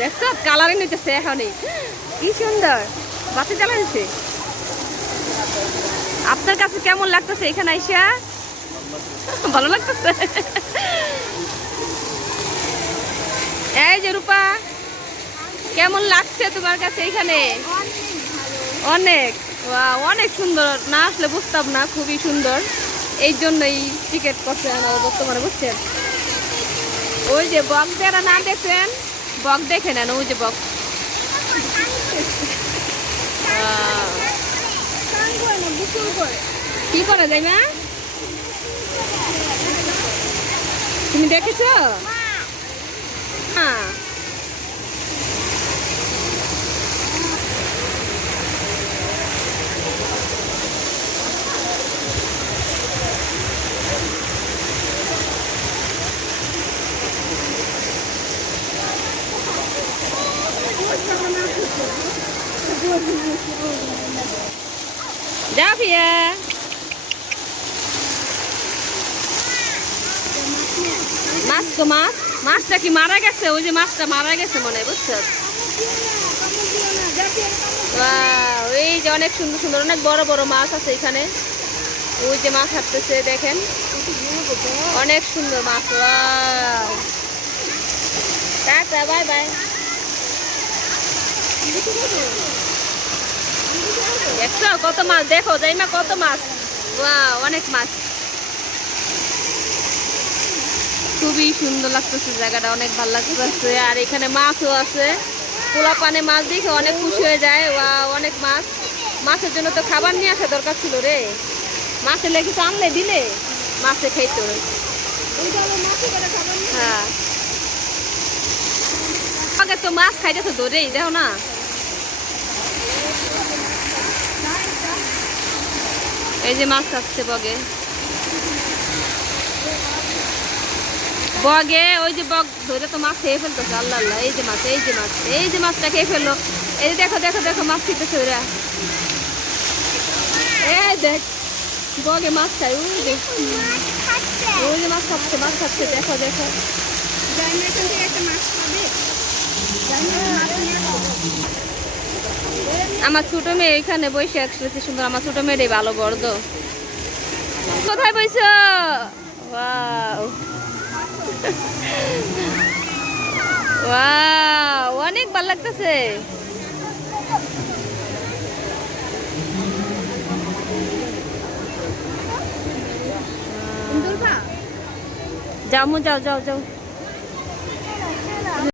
দেখছ? কালারিং হইতেছে এখনই। কি সুন্দর। বাতি জ্বালা হয়েছে আপনার কাছে কেমন লাগতেছে এখানে আইসা? ভালো লাগতেছে। এই যে রূপা, কেমন লাগছে তোমার কাছে এখানে? অনেক। অনেক সুন্দর। না আসলে বুঝতাম না, খুবই সুন্দর। এই জন্যই টিকিট করছে আমার বর্তমানে, বুঝছেন? ওই যে বক যারা না দেখছেন বক দেখে নেন, ওই যে বক। কি করে যাই না তুমি দেখেছ? হ্যাঁ যাও ফিয়া মাছ তো মাছ। মাছটা কি মারা গেছে? ওই যে মাছটা মারা গেছে মনে হয়, বুঝছ? এই যে অনেক সুন্দর সুন্দর, অনেক বড় বড় মাছ আছে এখানে। ওই যে মাছ হাঁটতেছে, দেখেন। অনেক সুন্দর মাছ. টাটা বাই বাই দেখছ কত মাছ? দেখো যাইমা কত মাছ? অনেক মাছ। খুবই সুন্দর লাগতেছে জায়গাটা, অনেক ভালো লাগতেছে। আর এখানে মাছও আছে। পোলা পানে মাছ দেখে অনেক খুশি হয়ে যায়। ওয়া অনেক মাছ। মাছের জন্য তো খাবার নিয়ে আসা দরকার ছিল রে। মাছের লেগে আনলে দিলে। মাছে খাইতো। হ্যাঁ। আগে তো মাছ খাইতেছে ধরেই, দেখো না। এই যে মাছ খাচ্ছে বগে। বগে, ওই যে বগ, ধরে তো মাছ খেয়ে ফেলতেছে, আল্লাহ আল্লাহ, এই যে মাছ, এই যে মাছ, এই যে মাছটা খেয়ে ফেলল। এই দেখো দেখো দেখো, মাছ খেতেছে ওরা। এই দেখ, বগে মাছ খায়, ওই যে। ওই যে মাছ খাচ্ছে মাছ খাচ্ছে, দেখো দেখো। আমার ছোট মেয়ে এখানে বসে একসাথে সুন্দর আমার ছোট মেয়েটাই ভালো বর্দ কোথায় বইছ? অনেক ভালো লাগতেছে। যাও যাও যাও যাও।